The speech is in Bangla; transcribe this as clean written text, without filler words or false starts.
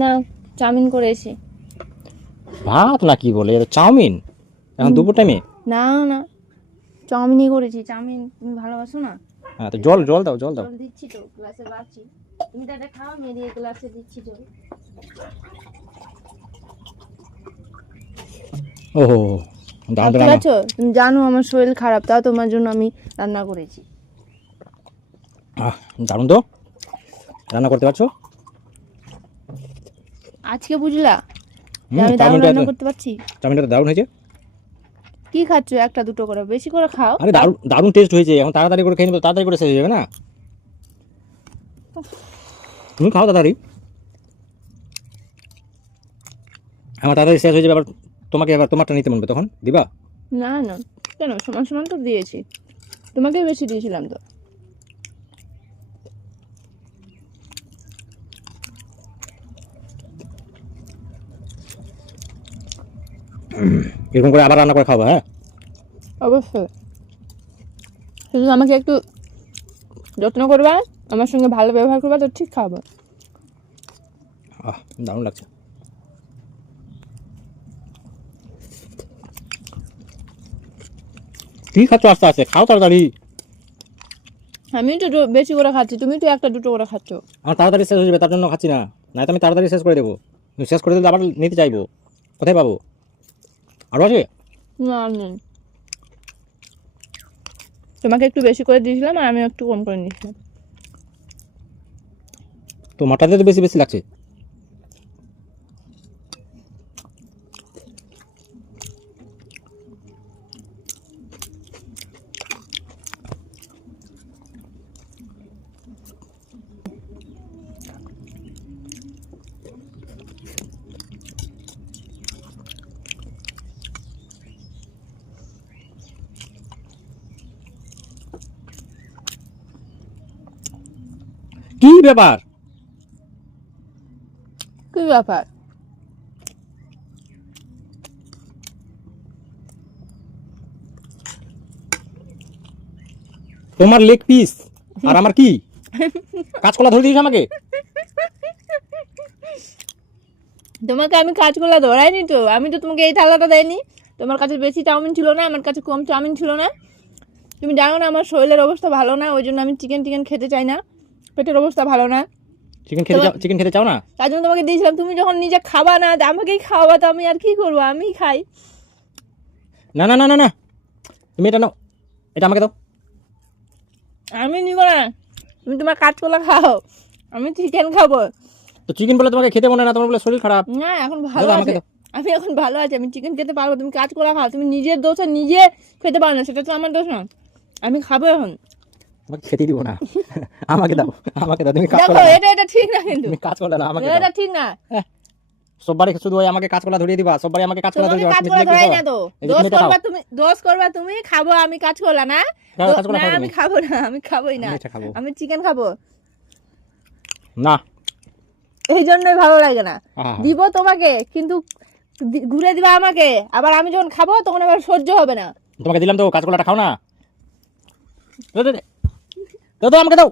না, চাউমিন করেছি। ভাত না কি বলে চাউমিন এখন দুপুর টাইমে? না না, চাউমিনই করেছি। চাউমিন তুমি ভালোবাসো না? হ্যাঁ তো জল জল দাও জল দাও। জল দিচ্ছি তো, গ্লাসে রাখছি। তুমি তো এটা খাও, আমি এদিকে গ্লাসে দিচ্ছি জল। ওহো দারুণ ঠিক রান্না। আছে, তুমি জানো আমার শরীর খারাপ, তাও তোমার জন্য আমি রান্না করেছি। দারুণ তো রান্না করতে পারছো। আজকে বুঝলা যে আমি দারুণ রান্না করতে পারছি। চাউমিনটা তো দারুণ হয়েছে। কি খাচ্ছ? একটা দুটো করে, বেশি করে খাও। আরে দারুণ দারুণ টেস্ট হয়েছে। এখন তাড়াতাড়ি করে খেয়ে নিবো, তাড়াতাড়ি করে শেষ হয়ে যাবে না। তুমি খাও তাড়াতাড়ি, আমার তাড়াতাড়ি শেষ হয়ে যাবে। আবার তোমাকে আবার তোমারটা নিতে মনবে, তখন দিবা? না না, কেন? সমান সমান তো দিয়েছি, তোমাকেই বেশি দিয়েছিলাম তো। এরকম করে আবার রান্না করে খাবো। হ্যাঁ অবশ্যই, শুধু আমাকে একটু যত্ন করবা, আমার সঙ্গে ভালো ব্যবহার করবা, তো ঠিক খাবো। দারুণ লাগছে। ঠিক আছে, আস্তে আস্তে খাও তাড়াতাড়ি। আমি তো বেশি করে খাচ্ছি, তুমি তো একটা দুটো করে খাচ্ছ। আমার তাড়াতাড়ি শেষ হয়ে যাবে, তার জন্য খাচ্ছি না। না তো আমি তাড়াতাড়ি শেষ করে দেবো। শেষ করে দিলে আবার নিতে চাইবো, কোথায় পাবো? আরও আছে? না নেই, তোমাকে একটু বেশি করে দিয়েছিলাম আর আমি একটু কম করে নিয়েছিলাম। তোমারটাতে তো বেশি বেশি লাগছে। কি ব্যাপার? কি ব্যাপার? তোমার লেগ পিস আর আমার কি কাঁচকলা ধরে দিয়েছো আমাকে? তোমাকে আমি কাঁচকলা ধরাইনি তো, আমি তো তোমাকে এই থালাটা দেয়নি। তোমার কাছে বেশি চাউমিন ছিল না, আমার কাছে কম চাউমিন ছিল না। তুমি জানো না আমার শরীরের অবস্থা ভালো না, ওই জন্য আমি চিকেন টিকেন খেতে চাই না, পেটের অবস্থা ভালো না। চিকেন খেতে চাও না? তার জন্য তোমাকে দিয়েছিলাম, তুমি যখন নিজে খাবা না, আমাকেই খাওয়াবা, তো আমি আর কি করবো, আমি খাই। না না না না না, তুমি এটা নাও, এটা আমাকে দাও। আমি নিব না, তুমি তোমার কাঁচকলা খাও, আমি চিকেন খাবো। তো চিকেন বলে তোমাকে খেতে মনে না, তোমার বলে শরীর খারাপ। না, এখন ভালো দাও, আমাকে আছে, দাও। আমি এখন ভালো আছি, আমি চিকেন খেতে পারবো। তুমি কাঁচকলা খাও, তুমি নিজের দোষে নিজে খেতে পারো না, সেটা তো আমার দোষ না। আমি খাবো এখন। তোমাকে খেতে দিব না, আমাকে দাও, আমাকে দাও। তুমি দেখো, কাঁচকলা এটা ঠিক না, কিন্তু তুমি কাঁচকলা না, আমাকে এটা দাও। ঠিক না। সববারে শুধু ওই আমাকে কাঁচকলা ধরিয়ে দিবা, সববারে আমাকে কাঁচকলা তোমাকে ধরিয়ে দিবা। কাঁচকলা ধরাই না তো, এই যে দোষ তুমি এটা করবা খাও। তুমি, দোষ করবা তুমি, খাবো আমি কাঁচকলা না। দাও, কাঁচকলা না, খাও আমি তুমি। খাবো না, আমি খাবোই না, আমি এটা খাবো। আমি চিকেন খাবো। না, এই জন্যই ভালো লাগে না। আহা। দিব তোমাকে, কিন্তু ঘুরে দিবা আমাকে, আবার আমি যখন খাবো তখন আবার সহ্য হবে না। তোমাকে দিলাম তো, কাঁচকলাটা খাও না। দাও দাও দাও, দাও আমাকে দাও।